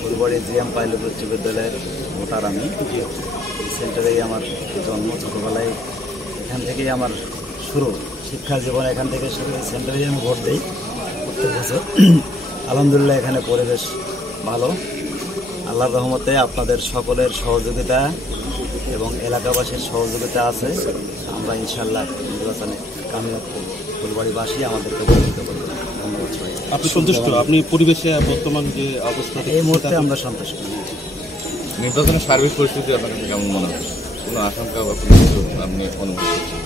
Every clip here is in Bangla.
ফুলবাড়ি জিএম পাইলট উচ্চ বিদ্যালয়ের ভোটার আমি। সেন্টারেই আমার জন্ম, ছোটোবেলায় এখান থেকেই আমার শুরু, শিক্ষা জীবন এখান থেকে শুরু। এই সেন্টারেই আমি ভোট দিই প্রত্যেক বছর। আলহামদুলিল্লাহ এখানে পরিবেশ ভালো, আল্লাহর রহমতে আপনাদের সকলের সহযোগিতা এবং এলাকাবাসীর সহযোগিতা আছে। আমরা ইনশাল্লাহ নির্বাচনে কামিয়াব করব। ফুলবাড়িবাসী আমাদেরকে উপকৃত করবে। ধন্যবাদ সবাই। আপনি সন্তুষ্ট? আপনি পরিবেশে বর্তমান যে অবস্থা এই মুহূর্তে আমরা সন্তুষ্ট। নির্বাচনের সার্বিক পরিস্থিতি আপনার কাছে কেমন মনে হয়? কোনো আশঙ্কা বা আপনি অনুভব করছেন?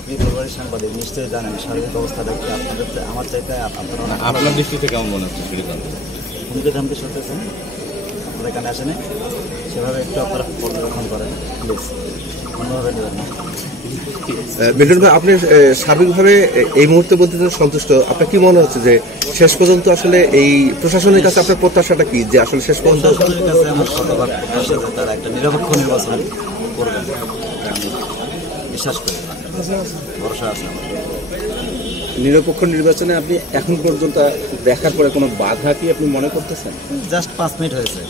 আপনি ফুলবাড়ির সাংবাদিক, নিশ্চয়ই জানেন সার্বিক অবস্থা দেখতে আপনাদের আমার চাইতে আপনারা আপনার দৃষ্টিতে কেমন মনে হচ্ছে? হুমকি ধামকি শুনতেছেন, আপনারা এখানে আসেন, সেভাবে একটু আপনারা পর্যবেক্ষণ করেন প্লিজ, অন্যভাবে নেবেন না। মিলন ভাই, আপনি সার্বিকভাবে এই মুহূর্তে বলতে সন্তুষ্ট? আপনার কি মনে হচ্ছে যে শেষ পর্যন্ত আসলে এই প্রশাসনের কাছে আপনার প্রত্যাশাটা কি, যে আসলে শেষ পর্যন্ত প্রশাসনের কাছে আমার শতভাগ প্রত্যাশা যে তারা একটা নিরপেক্ষ নির্বাচন করবেন, আমি বিশ্বাস করি, ভরসা আছে আমার। নিরপেক্ষ নির্বাচনে আপনি এখন পর্যন্ত দেখার পরে কোনো বাধা কি আপনি মনে করতেছেন? জাস্ট 5 মিনিট হয়েছে,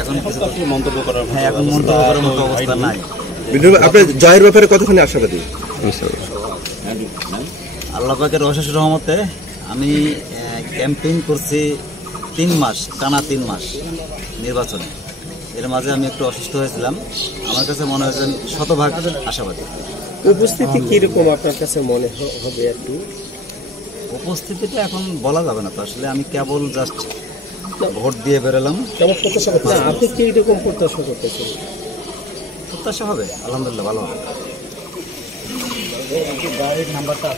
এখন কিছু আপনি মন্তব্য করার এখন মন্তব্য করার মতো অবস্থা নাই। মিলন ভাই, আপনার জয়ের ব্যাপারে কতখানি আশাবাদী? আল্লাহ পাকের অশেষ রহমতে আমি ক্যাম্পেইন করছি 3 মাস, টানা 3 মাস নির্বাচনে। এর মাঝে আমি একটু অসুস্থ হয়েছিলাম। আমার কাছে মনে হয়েছে শতভাগ আশাবাদী। উপস্থিতি কিরকম আপনার কাছে মনে হবে? একটু উপস্থিতিটা এখন বলা যাবে না তো, আসলে আমি কেবল জাস্ট ভোট দিয়ে বেরোলাম। কেমন প্রত্যাশা করতেছেন? আপনি কি এরকম প্রত্যাশা করতেছেন? প্রত্যাশা হবে আলহামদুলিল্লাহ ভালো হবে। গাড়ির নাম্বারটা